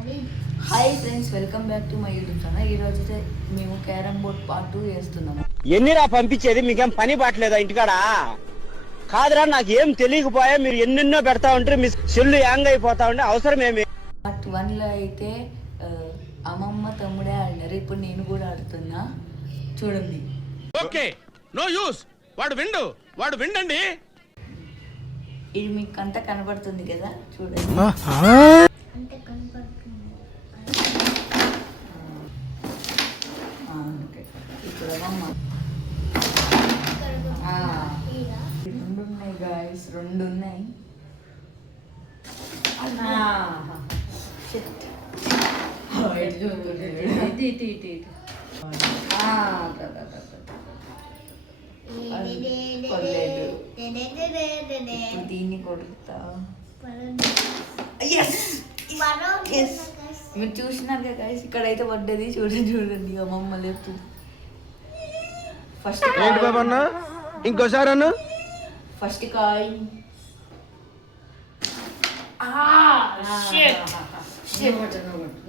Hi friends, welcome back to my YouTube channel. ఈ రోజు అయితే మేము క్యారమ్ బోర్డ్ పార్ట్ 2 చేస్తున్నాము. ఎన్నిరా పంపించేది? మీకేం పని బాట్లేదా ఇంటికాడ? కాదురా, నాకేం తెలియకపోయా మీరు ఎన్నెన్నో పెడతా ఉంటారు, మీ సెల్లు యాంగ్ అయిపోతా ఉంటే అవసరం ఏమి? పార్ట్ 1 లో అయితే అమ్మమ్మ తమ్ముడే ఆడినారు. ఇప్పుడు నేను కూడా ఆడుతున్నా, చూడండి. Okay, no use. వాడు విండండి. ఇది మీకు అంతా కనబడుతుంది కదా, చూడండి. ఇప్పుడు అమ్మమ్మ రెండు ఉన్నాయి గాయస్, రెండు ఉన్నాయి. దీన్ని కొడుతా. మీరు చూసినారు కదా గైస్, ఇక్కడైతే పడ్డది. చూడండి అమ్మమ్మ లేదు. ఫస్ట్ ఏంటి బాబా అన్న, ఇంకోసారి అన్న. First coin.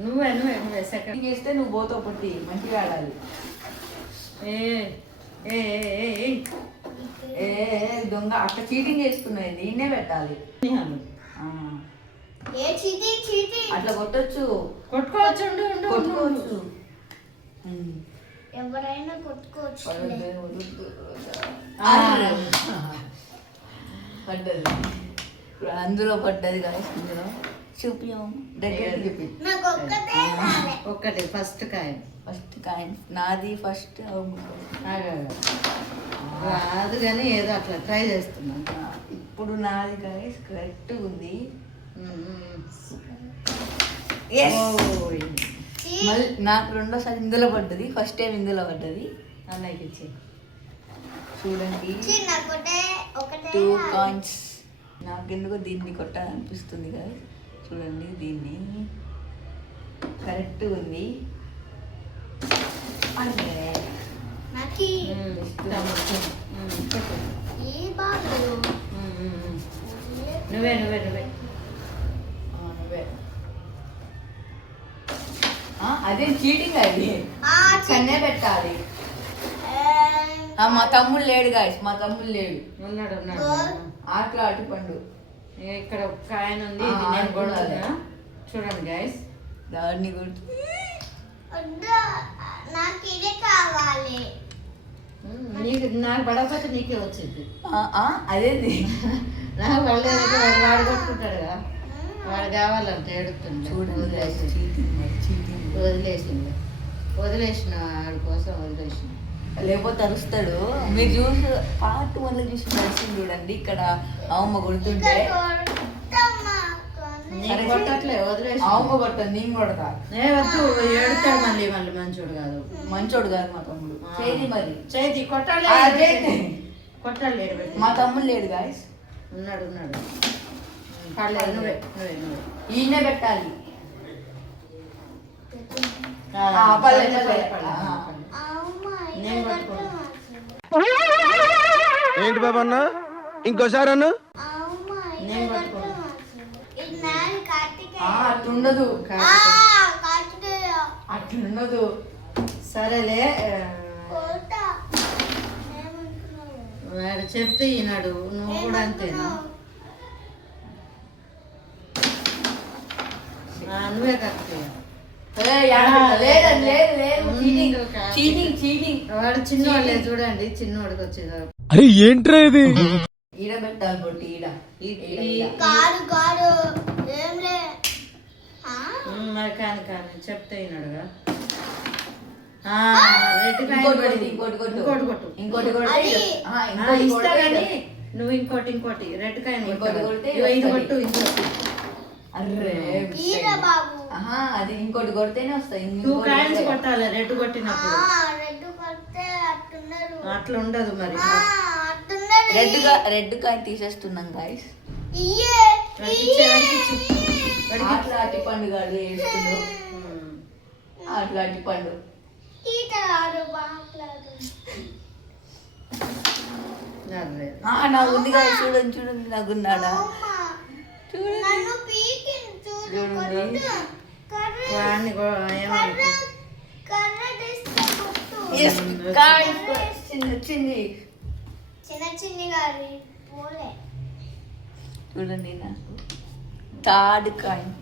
నువ్వే సెకండ్ చేస్తే నువ్వు పోతావు. పట్టి మంచిగా ఆడాలి. ఏ దొంగ అక్కడ చీటింగ్ చేస్తున్నాయి, దీన్నే పెట్టాలి. అట్లా కొట్టొచ్చు, కొట్టుకోవచ్చు. ఎవరైనా కొట్టుకోవచ్చు. పడ్డది, అందులో పడ్డది కదా. ఇందులో చూపియము, దగ్గర చూపి. ఒక్కటే ఫస్ట్ కాయన్. నాది ఫస్ట్. రాదు కానీ ఏదో అట్లా ట్రై చేస్తున్నాను. ఇప్పుడు నాది గాయస్ కరెక్ట్ ఉంది. మళ్ళీ నాకు రెండోసారి ఇందులో పడ్డది, ఫస్ట్ టైం ఇందులో పడ్డది. అన్నయ్యకి ఇచ్చి చూడండి. 2 కాయిన్స్. నాకెందుకో దీన్ని కొట్టాలనిపిస్తుంది కదా. చూడండి, దీన్ని కరెక్ట్ ఉంది. నువ్వే అదే చీటింగ్. అది కన్నే పెట్టాలి. మా తమ్ముడు లేడు గాయస్, మా తమ్ముడు లేడు. ఉన్నాడు. ఆటలో అటుపండు. ఇక్కడ ఒక కాయన్ ఉంది, ఇది నేను కొడుతున్నా. చూడండి గాయస్, దాన్ని కొట్టు. నాకు పడకపోతే నీకే వచ్చింది. అదేంది? నాకు పడలేదు, వాడు కొట్టుకుంటాడు కదా, వాడు కావాలంటే ఏడుతుంది. వదిలేసిన వాడి కోసం వదిలేసిన. లేకపోతే అరుస్తాడు. మీరు చూసి పార్ట్ 1 చూసి నడిచింది చూడండి. ఇక్కడ అమ్మ కొడుతుంటే కొట్టట్లే, వదిలేసి అమ్మ కొట్టదు, నేను కొడతా. ఏడుతాడు మళ్ళీ మంచోడు కాదు. మంచోడు కాదు మా తమ్ముడు. చేతి మరి చేతి కొట్టాలి, కొట్టాలి. మా తమ్ముడు లేడు గాయస్. ఉన్నాడు. పర్లేదు, నువ్వే ఈయనే పెట్టాలి. నేను పట్టుకోను. ఏంటి బాబా అన్న, ఇంకోసారి అన్న. నేను పట్టుకోను. అట్లుండదు. సరేలే, వాడు చెప్తే ఈనాడు. నువ్వు కూడా అంతేనా? నువ్వే కరెక్ట్. వాడు చిన్నవాళ్ళే, చూడండి, చిన్నవాడికి వచ్చేది. అరే ఏంట్రా ఇది? ఈడ పెట్టాలి బొట్టి. మరి కానీ చెప్తే ఈనాడుగా. నువ్వు ఇంకోటి రెడ్ కాయన్ ఇది కొట్టు. అది ఇంకోటి కొడితేనే వస్తాయి. 2 కాయిన్స్ కొట్టాలి రెడ్ కొట్టినప్పుడు. అట్లా ఉండదు మరి. రెడ్ కాయిన్ తీసేస్తున్నాం గాయస్. అట్లాంటి పండు కాదు వేసుకున్నావు. అట్లాంటి పండు. నా ఉందిగా చూడండి చూడండి నాకున్నాడా చూడండి. వాడిని ఏమన్నా Yes, guys, చిన్ని చూడండి నాకు థర్డ్ కాయిన్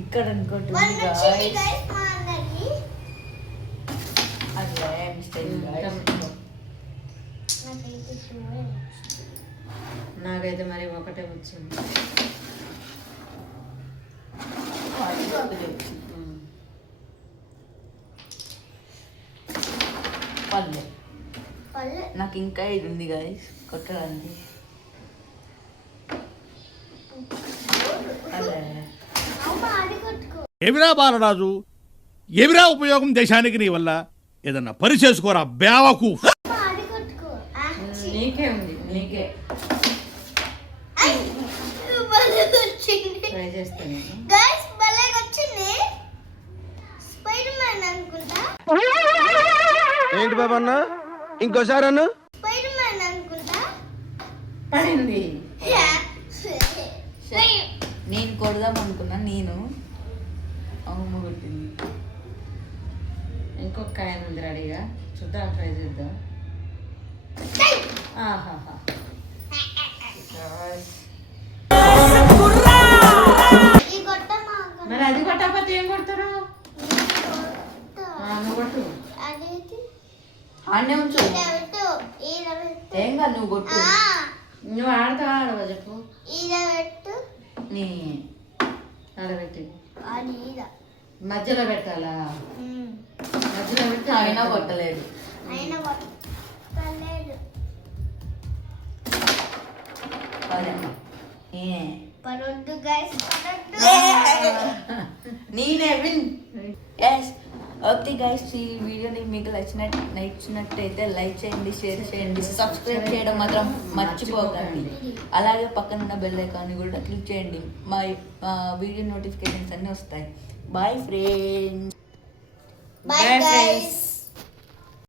ఇక్కడ ఇంకోటి ఉంది guys. అట్లా mistake guys. నాకైతే మరి ఒకటే వచ్చింది. పల్లె నాకు ఇంకా ఇది ఉంది గాయస్ కొట్టడానికి. ఏమిరా బాలరాజు, ఏమిరా ఉపయోగం దేశానికి నీ వల్ల? ఏదన్నా పని చేసుకోరా బేవకు. నీకే ఉంది, నీకే ట్రై చేస్తాను. ఏంటి బాబా అన్న ఇంకోసారి అన్న పడింది. నేను కొడదాం అనుకున్నా, నేను అమ్మ కొట్టింది. ఇంకొక కాయన ఉంది రెడీగా, చూద్దాం, ట్రై చేద్దాం. ఆహాహా మరి అది కొట్టకపోతే ఏం కొడతారు? నువ్వు కొట్టు. ఆడనే ఉంచు, ఏం కాదు, నువ్వు కొట్టు. నువ్వు ఆడతావా ఆడవా చెప్పు. నీ ఆడబెట్టి మధ్యలో పెట్టాలా? మధ్యలో పెట్టి అయినా కొట్టలేదు. నేనే విన్. ఎస్, ఓకే గైస్, ఈ వీడియోని మీకు నచ్చినట్టయితే లైక్ చేయండి, షేర్ చేయండి, సబ్స్క్రైబ్ చేయడం మాత్రం మర్చిపోకండి. అలాగే పక్కన ఉన్న బెల్ ఐకాన్ని కూడా క్లిక్ చేయండి. మా వీడియో నోటిఫికేషన్స్ అన్నీ వస్తాయి. Bye friends. Bye guys.